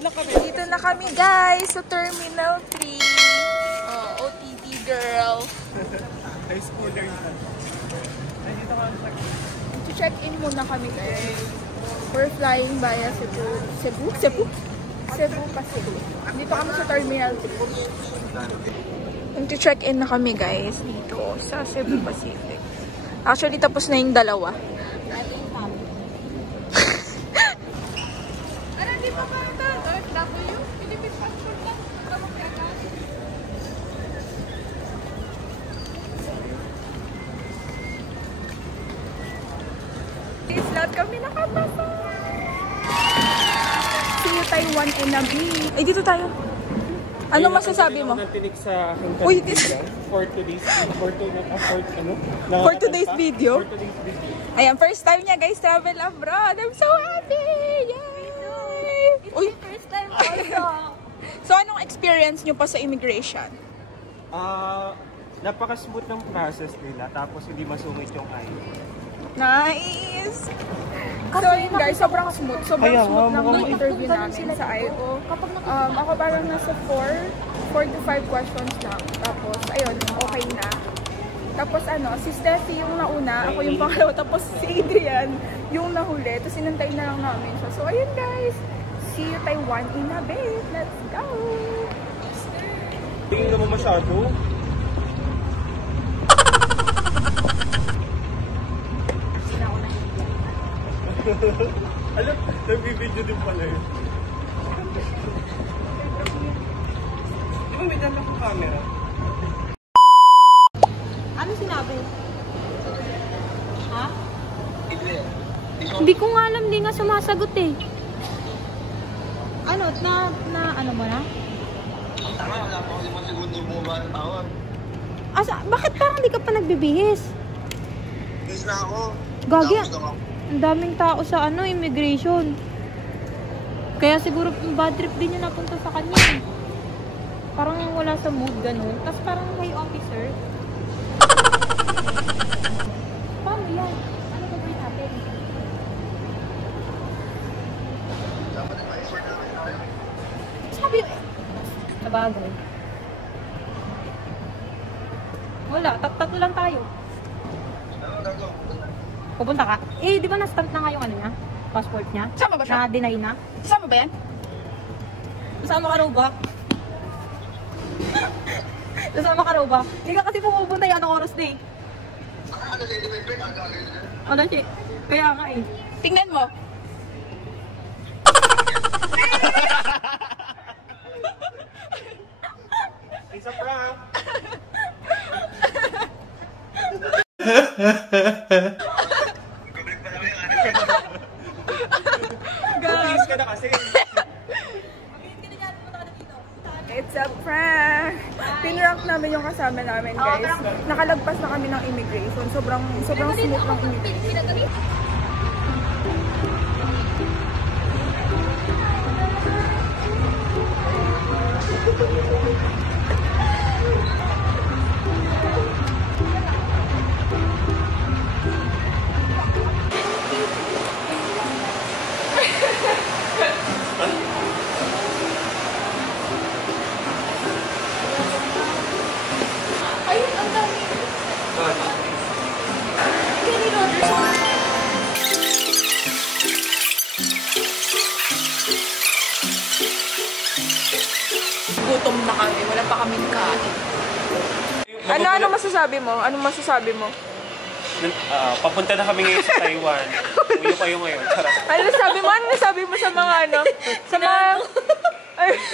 Dito na kami guys sa Terminal 3. Oh, OTD girl. High schooler na. Nandito ka sa... Check-in muna kami guys. We're flying via Cebu Pacific. Dito kami sa Terminal 3. Nag-check-in na kami guys dito sa Cebu Pacific. Actually, tapos na yung dalawa. Lahat kami nakapasa. See you Taiwan and Nabi. Eh, dito tayo. Ano masasabi mo? Uy, for today's video. Ayan, first time niya guys travel abroad. I'm so happy! Yay! Uy, first time also. So, anong experience niyo pa sa immigration? Napaka-smooth ng process nila, tapos hindi masungit yung ID. Nice! So yun guys, sobrang smooth. Sobrang smooth ng interview namin sa IO. Ako parang nasa 4 to 5 questions lang. Tapos, ayun, okay na. Tapos ano, si Steffi yung nauna, ako yung pangalawa. Tapos si Adrian yung nahuli. Tapos sinantay na lang namin siya. So ayun guys, see you Taiwan in a bit. Let's go! Tingin naman masyado. Alam, nag-video din pala yun. Di ba may dala ko camera? Ano sinabi? Ha? Hindi ko nga alam, hindi nga sumasagot eh. Ano, ano mo na? Ang tama, wala pa ako 5 segundo bumaba ng tawag. Bakit parang hindi ka pa nagbibihis? Bihis na ako. Gagi, ang daming tao sa immigration. Kaya siguro bad trip din yung napunta sa kanya. Parang wala sa mood, ganun. Tapos parang may officer. Paano yan? Ano gagawin natin? Dapat nag-ma-expert namin tayo. Sabi yun eh. Sabagay. Wala, tatlo lang tayo. Ano gagawin? Pupunta ka? Eh, di ba na-stamp na nga yung ano niya? Passport niya? Sama ba siya? Na-deny na? Sama ba yan? Kasama ka raw ba? Kasama ka raw ba? Hindi ka kasi pupunta yung anong oras na eh. Ano siya, hindi may break? Ang gagawin na? Ano siya? Kaya nga eh. Tingnan mo. Isa prank! Mag-break pa namin yung ano. Mag-tiis ka na kasi. It's a prank! Pinrank namin yung kasama namin guys. Nakalagpas na kami ng immigration. Sobrang smooth ng immigration. Ayun, ang dami. Gutom na kami. Wala pa kaming kain. Ano masasabi mo? Anong masasabi mo? Papunta na kami ngayon sa Taiwan. Uyo kayo ngayon. Charot. Ano nasabi mo sa mga sa mga...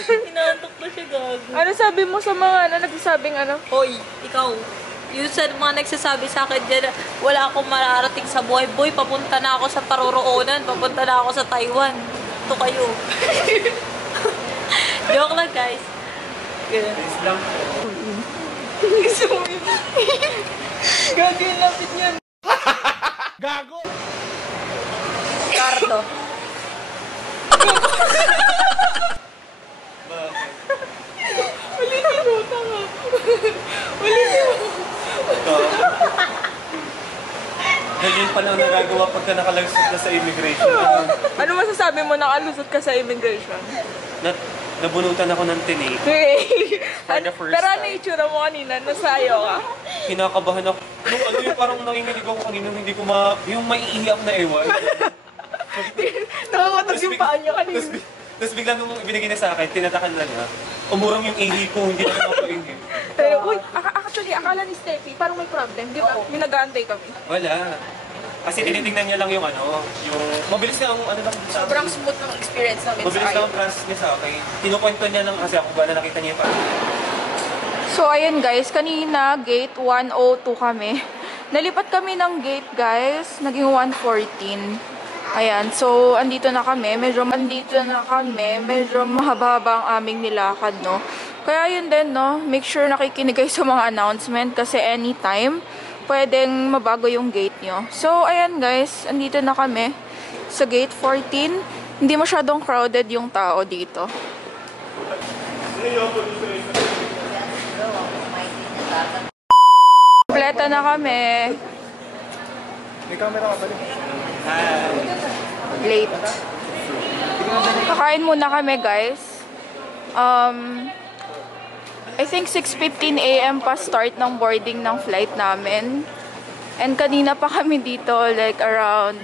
Inaantok na siya, gago. Ano sabi mo sa mga nagsasabing Hoy, ikaw. Yung sa mga nagsasabi sa akin dyan, wala akong mararating sa buhay. Boy, papunta na ako sa paroroonan. Papunta na ako sa Taiwan. Ito kayo. Joke lang, guys. Please lang. Gago yung lapit niyan. Gago! Cardo. Ulitin mo, tama. Ulitin mo. Ganyan pala ang nagagawa pagka nakalusot na sa immigration. Ano masasabi mo nakalusot ka sa immigration? nabunutan ako ng tinik. For the first Pero ano time. yung itsura mo kanina? Nasayaw ka? Kinakabahan ako. Nung ano yung parang nanginginig ako kanina, hindi ko yung maiiyak na ewan. Nakakatas yung paa niya kanina. Tapos biglang nung ibinigay niya sa akin, tinatakan na niya. Umuram yung ihi ko, hindi na ako ihi. Pero, uy, actually, akala ni Steffi, parang may problem, di ba? May nag-aantay kami. Wala. Kasi tinitingnan niya lang yung yung mabilis na ang ano lang sa akin. Sobrang smooth ng experience namin Mabilis sa na ang trust niya sa akin. Kinukwento niya lang kasi ako ba na nakita niya pa. So, ayun guys, kanina, gate 102 kami. Nalipat kami ng gate, guys. Naging 114. Ayan, so, andito na kami. Medyo mahaba-haba ang aming nilakad, no? Kaya yun din, no? Make sure nakikinig kayo sa mga announcement kasi anytime, pwedeng mabago yung gate nyo. So, ayan guys, andito na kami sa gate 14. Hindi masyadong crowded yung tao dito. Kompleta na kami. May camera ka ba? Late. Kakain muna kami, guys. I think 6:15 AM pa start ng boarding ng flight namin. And kanina pa kami dito, like around...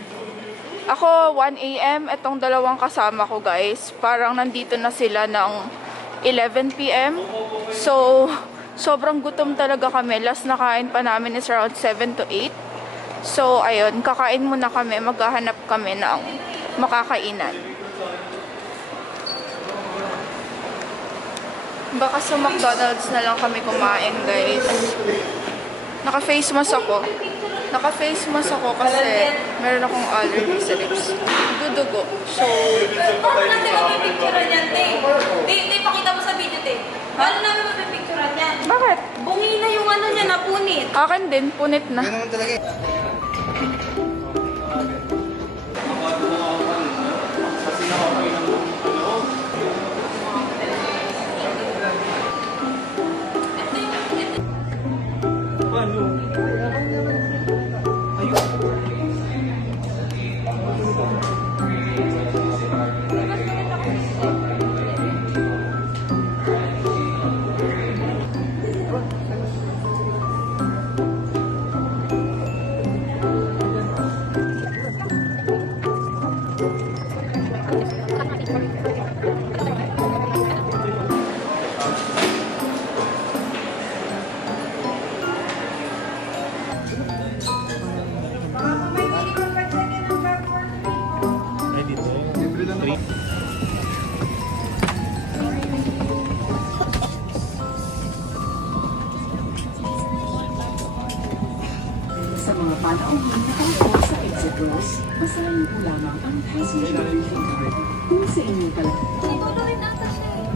Ako, 1 AM, itong dalawang kasama ko, guys. Parang nandito na sila ng 11 PM. So, sobrang gutom talaga kami. Last na kain pa namin is around 7 to 8. So, ayun, kakain muna kami. Maghahanap kami ng makakainan. Baka sa McDonald's na lang kami kumain, guys. Naka-face mask ako. Naka-face mask ako kasi meron akong allergy sa lips. Dudugo. So, Paano natin mapipicturean yan, te? Te, pakita mo sa video, te. Paano namin mapipicturean yan? bakit? Bungi na yung ano niya, napunit. Akin din, punit na. Yun naman talaga eh. Sa mga panahon na nakaupo sa exit rows, masahin po lamang ang passenger briefing card. Kung sa inyo talaga. Siguro rin ata siya eh.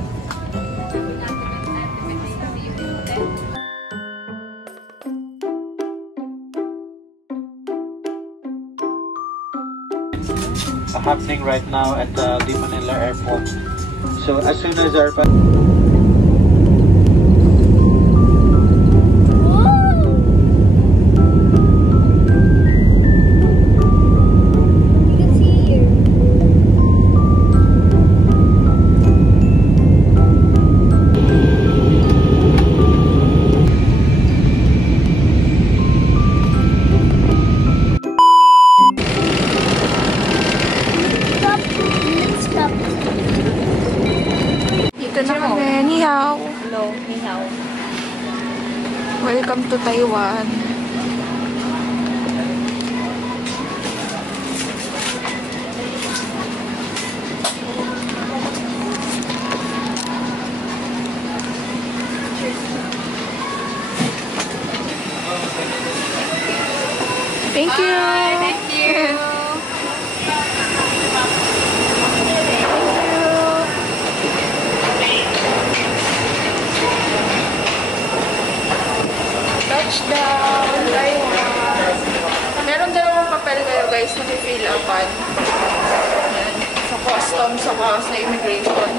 Happening right now at the Manila Airport. So as soon as our Dito na kami. Ni hao. Hello, ni hao. Welcome to Taiwan. Thank you. Thank you. Touchdown, Taiwan. Meron dalawang papel kayo guys na fill upan. Yan. Sa customs, saka sa immigration.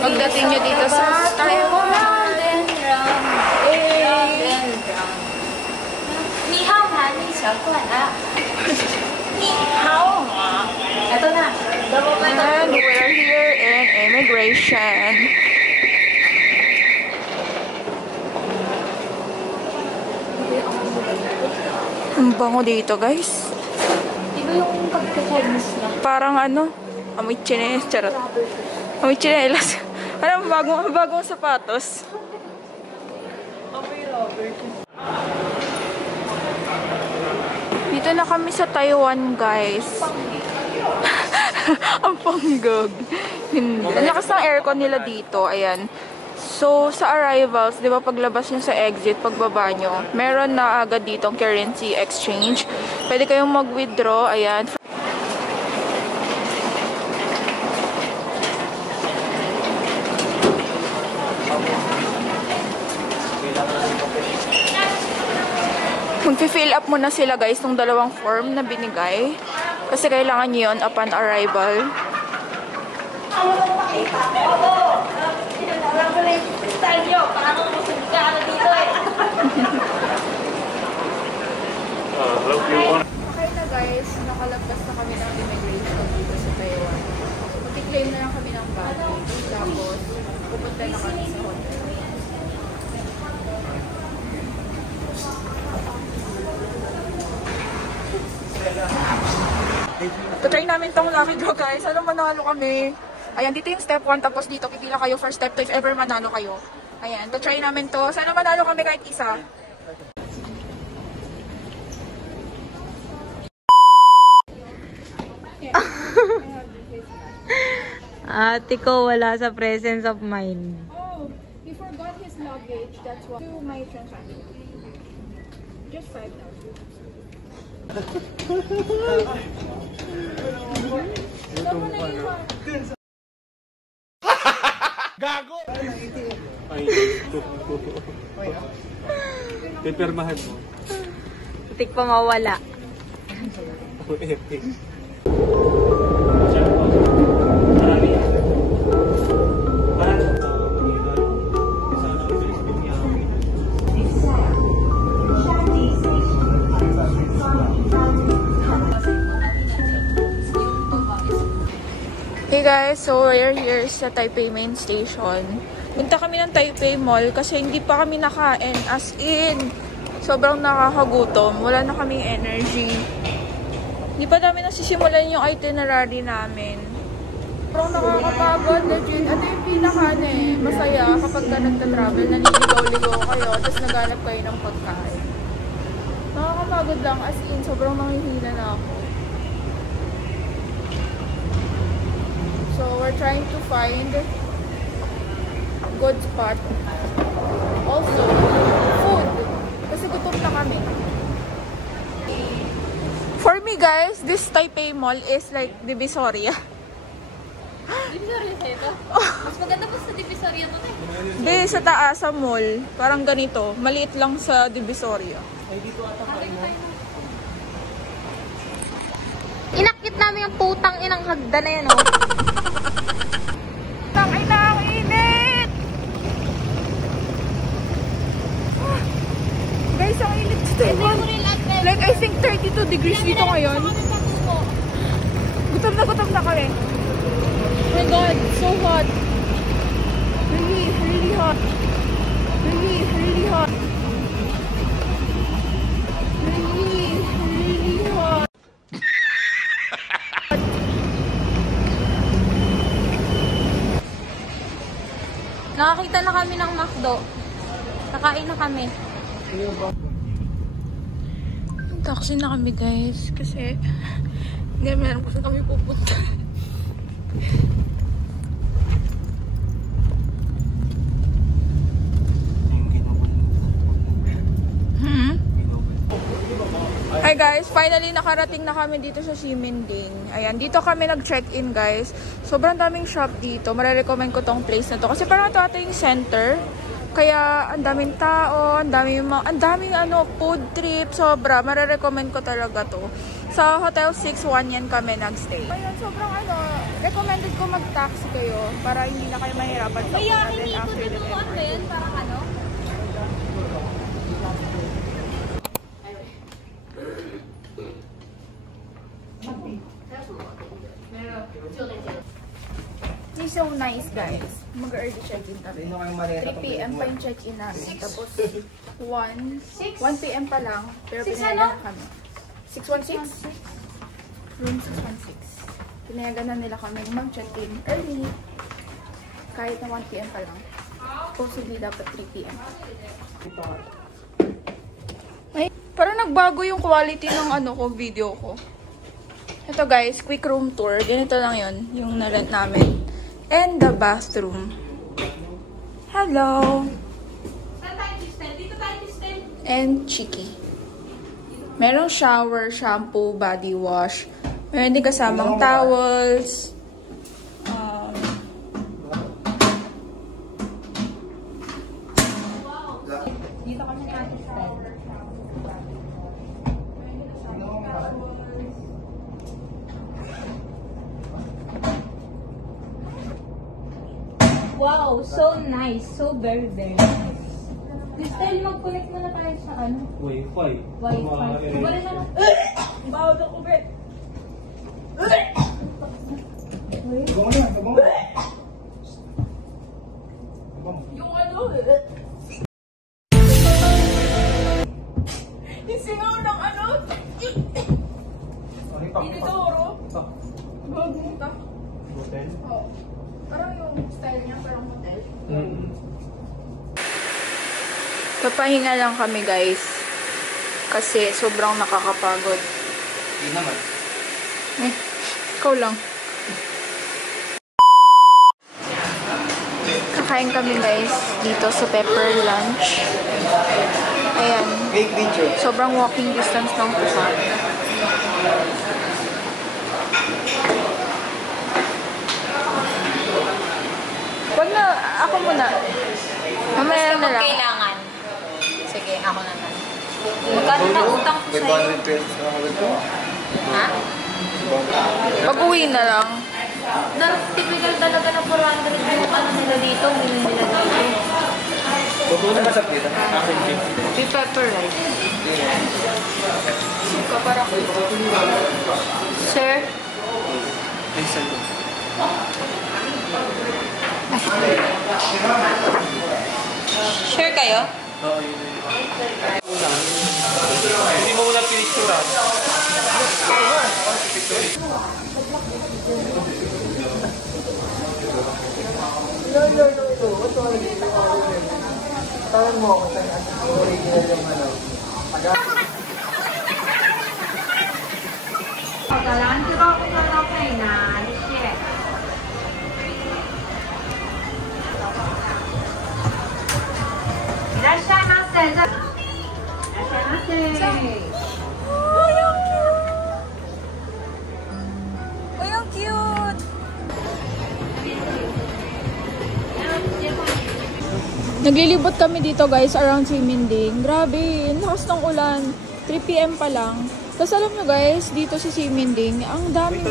Pagdating nyo dito sa Taiwan. Round and round. Round and round. Ni hao ha, ni xiao guan ah. Ni hao. Ito na. And we're here in immigration. Ang bango dito, guys. Iba yung pagkakagis na. Parang ano, amoy chinelas, charot. Amoy chinelas. Parang bagong sapatos. Dito na kami sa Taiwan, guys. Ang panggag. Ang lakas ng aircon nila dito, ayan. So, sa arrivals, di ba paglabas nyo sa exit, pagbaba nyo, meron na agad ditong currency exchange. Pwede kayong mag-withdraw, ayan. Mag-fill up muna sila, guys, ng dalawang form na binigay. Kasi kailangan nyo yun upon arrival. Okay na, guys, nakalabas na kami ng immigration dito sa Taiwan. Mag-claim na lang kami ng baggage. Tapos, pupunta na kami sa hotel. Try namin tong lucky draw, guys. Sana manalo kami. Ayan, dito yung step 1, tapos dito pipila kayo for step 2 if ever manalo kayo. Ayan, try namin to. Sana manalo kami kahit isa. Ate ko wala sa presence of mind. Oh, he forgot his luggage. That's why. To my transaction. Just 5,000. Gago! Ay, pipirmahan mo. Tik pa mawala. Hey guys, so we're here sa Taipei Main Station. Punta kami ng Taipei Mall kasi hindi pa kami nakain. As in, sobrang nakakagutom. Wala na kaming energy. Hindi pa namin nasisimulan yung itinerary namin. Parang nakakapagod, legit. Ito yung masaya kapag ka nagta-travel, naniligaw-ligaw kayo, tapos naghanap kayo ng pagkain. Nakakapagod lang, as in, sobrang nanghihina na ako. So, we're trying to find a good spot. Also, food. Kasi gutom na kami. For me, guys, this Taipei Mall is like Divisoria. Divisoria sa'yo to? Mas maganda pa sa Divisoria to na eh. Hindi, sa taas, sa mall. Parang ganito. Maliit lang sa Divisoria. Inakit namin yung putang inang hagda na yan, oh. Tangay na ang init! Guys, ang init dito. Like, I think 32 degrees dito ngayon. Gutom na kami. Oh my God, so hot. Really, really hot. Really, really hot. Really, really hot. Nakakita na kami ng McDo. Kakain na kami. Taxi na kami, guys. Kasi hindi namin alam kung saan kami pupunta. Hi guys, finally nakarating na kami dito sa Ximending. Ayan, dito kami nag-check-in, guys. Sobrang daming shop dito. Marirecommend ko tong place na to kasi parang ito yung center. Kaya ang daming tao, ang daming food trip, sobra. Marirecommend ko talaga to. Sa Hotel 6-1 yan kami nag-stay. Ayun, sobrang recommended ko mag-taxi kayo para hindi na kayo mahirapan sa una din after the event. Parang ano? nice guys. Mag-early check-in kami. 3 p.m. pa yung check-in namin. Tapos 1 p.m. pa lang. Pero pinayagan na kami. 616? Room 616. Pinayagan na nila kami mag-check-in early. Kahit na 1 p.m. pa lang. Possibly dapat 3 p.m. Ay, parang nagbago yung quality ng video ko. Ito guys, quick room tour. Ganito lang yon yung na-rent namin. And the bathroom. Hello! And cheeky. Merong shower, shampoo, body wash. Meron din kasamang towels. Dito kami nag-stand. Wow, so nice. So very, very nice. Crystal, mag-connect muna tayo sa ano? Wi-Fi. Wi-Fi. Kubarin na lang. Bawal ako, bet. Yung isingaw ng Inidoro. Bago ka. Hotel? Oo. Parang yung style niya, parang hotel. Papahinga lang kami guys. Kasi sobrang nakakapagod. Hindi naman. Ikaw lang. Kakain kami guys dito sa Pepper Lunch. Ayan. Sobrang walking distance lang po sa akin. Wag na, ako muna. Mamaya na lang. Kailangan. Sige, ako na lang. Magkano na utang ko sa'yo? 500 pesos na ako dito. Ha? Pag-uwi na lang. Typical talaga na 400 yung ano nila dito. Mili nila dito. Totoo naman sa pita. May pepper rice. Suka para ko. Sir? Sure kayo? Oo, yun. Hindi mo muna pinicture ah. Uy, ang cute! Naglilibot kami dito guys around Siminding. Grabe, lakas ng ulan. 3 p.m. pa lang. Tapos alam nyo guys, dito sa Siminding, ang daming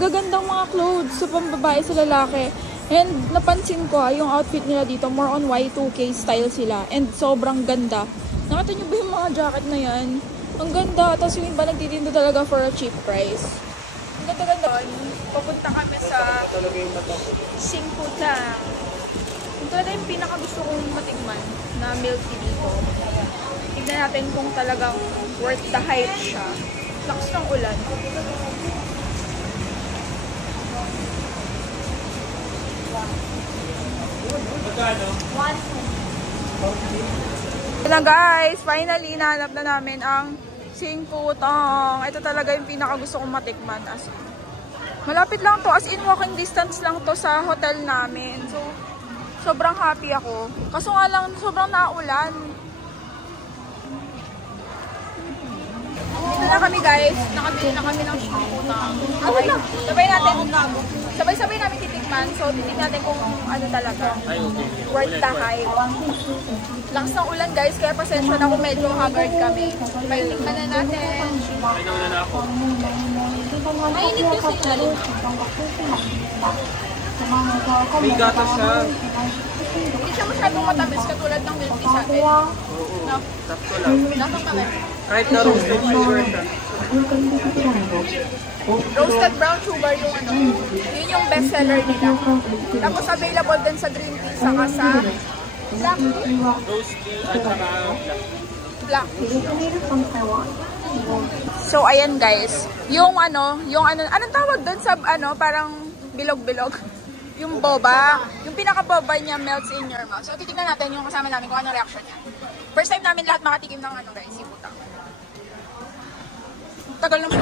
gagandang mga clothes sa pambabae sa lalaki. And napansin ko yung outfit nila dito, more on Y2K style sila. And sobrang ganda. Nakita nyo ba yung mga jacket na yan? Ang ganda. Tapos yung iba nagtitinda talaga for a cheap price. Ang ganda-ganda. Papunta kami sa Singputang. Yung talaga yung pinaka-gusto kong matikman na milk tea dito. Tignan natin kung talagang worth the hype siya. Lakas ng ulan. Na guys, finally nahanap na namin ang Singputang. Ito talaga yung pinaka gusto kong matikman. Malapit lang to, as in walking distance lang to sa hotel namin. So, sobrang happy ako. Kaso nga lang, sobrang naulan. Dito na kami guys, nakabili na kami ng Singputang. Sabay namin titikman. So, titignan natin kung ano talaga. Worth the hype. Lakas ng ulan guys, kaya pasensya na kung medyo haggard kami. Titikman na natin. Nauna na ako. Mainit yung sa ilalim. May gatas siya. Hindi siya masyadong matamis katulad ng milk tea sa atin. Oo. No? Sakto lang. Lasang kami. Kahit na roasted sugar siya. Roasted brown sugar yung ano, yun yung best seller nila. Tapos available din sa green tea saka sa black tea. Rose tea at saka Black tea. So ayan guys, yung anong tawag doon sa ano, parang bilog-bilog. Yung boba, yung pinaka-boba niya melts in your mouth. So titignan natin yung kasama namin kung anong reaction niya. First time namin lahat makatikim ng ano guys, sibutang. Tagal naman.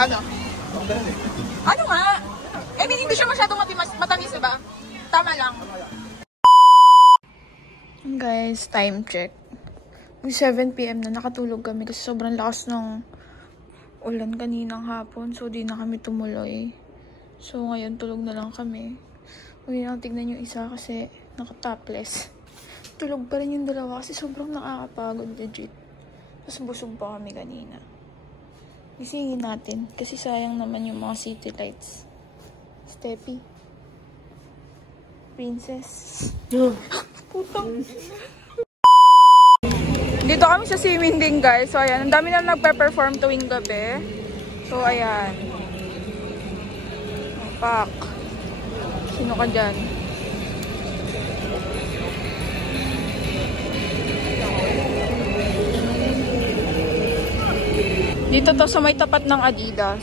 Ano? Ano nga? I mean, hindi siya masyadong matamis, diba? Tama lang. Guys, time check. 7 PM na nakatulog kami kasi sobrang lakas ng ulan kaninang hapon. So, di na kami tumuloy. So, ngayon tulog na lang kami. Huwag nang tignan yung isa kasi nakatopless. Tulog pa rin yung dalawa kasi sobrang nakakapagod, legit. Tapos busog pa kami kanina. Isingin natin kasi sayang naman yung mga city lights. Steppy. Princess. Putang. Dito kami sa Siminding guys. So ayan, ang dami na nagpe-perform tuwing gabi. So ayan. Pak. Sino ka dyan? Dito to sa may tapat ng Adidas.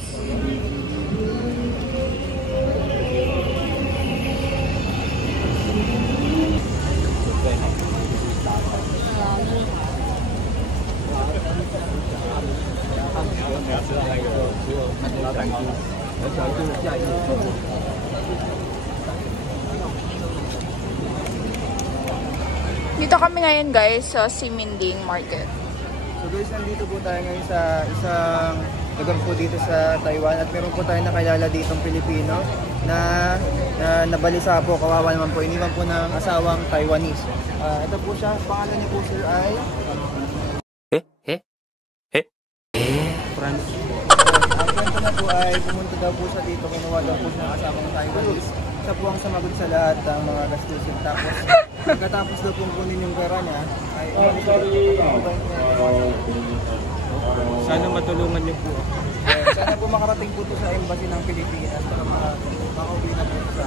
Dito kami ngayon guys sa Siminding Market. So guys, nandito po tayo ngayon sa isang lugar po dito sa Taiwan at meron po tayo nakilala ditong Pilipino na nabalisa po, kawawa naman po, iniwan po ng asawang Taiwanese. Ito po siya, pangalan niya po sir ay Franz. Ang kwento na po ay pumunta daw po siya dito, kinuha daw po siya ng asawang Taiwanese. Siya po ang samagot sa lahat ng mga gastusin. Tapos pagkatapos daw pong kunin yung pera niya ay sana matulungan niyo po. sana po makarating po to sa embassy ng Pilipinas para makauwi na po sa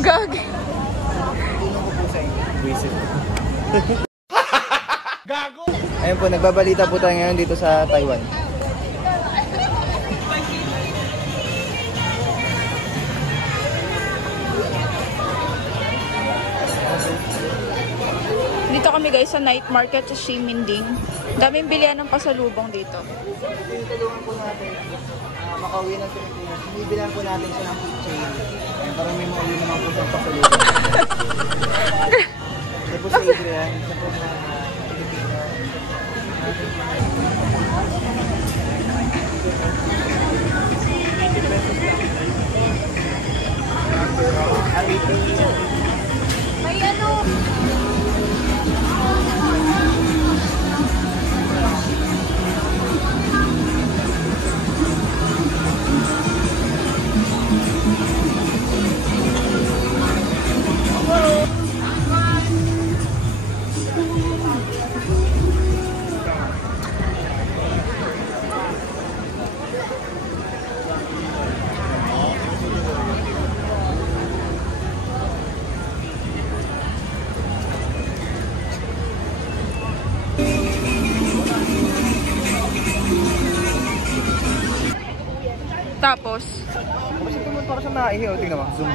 Gagi. tulong ko po sa inyo. Visit. Ayun po, nagbabalita po tayo ngayon dito sa Taiwan. Dito kami guys sa night market sa Siminding. Daming bilihan ng pasalubong dito. Tulungan po natin makauwi ng Pilipinas. Binibilan po natin siya ng food chain. Ayun, parang may mauwi naman po siyang pasalubong. Ito po si Adrian. Ito po mga Pilipino. May ano? Tapos, Kasi tumon para sa naihiyaw. Tingnan mo, zoom.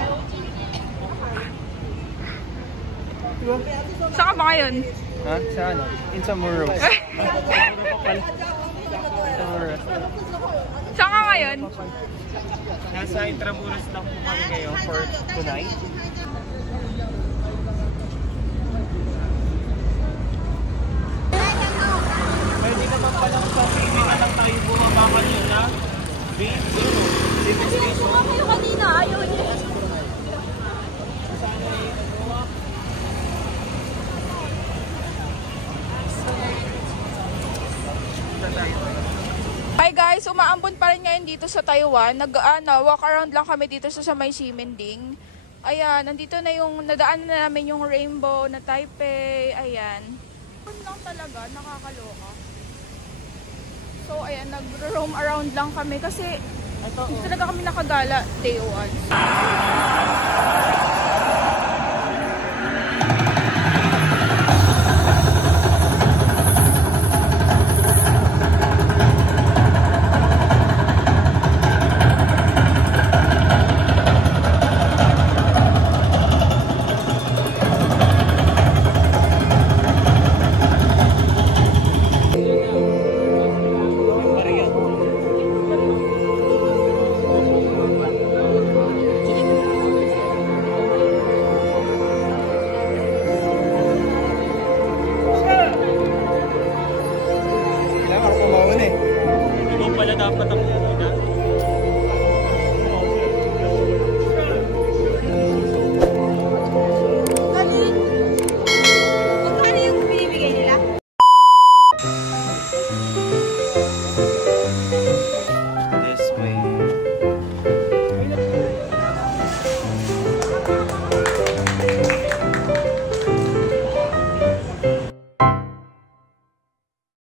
Diba? saan ka ba ngayon? Ha? Saan? Intramuros. Intramuros. Saan ka ngayon? Nasa Intramuros lang po kami ngayon for tonight. Pwede naman pala sa TV na lang tayo bumaba kanina. Hi guys, umaambon pa rin ngayon dito sa Taiwan. Walk around lang kami dito sa may Siminding. Ayan, nandito na yung, nadaan na namin yung Rainbow na Taipei. Ayan. Yun lang talaga, nakakaloka. So, ayan, nag-roam around lang kami kasi hindi talaga kami nakagala day 1.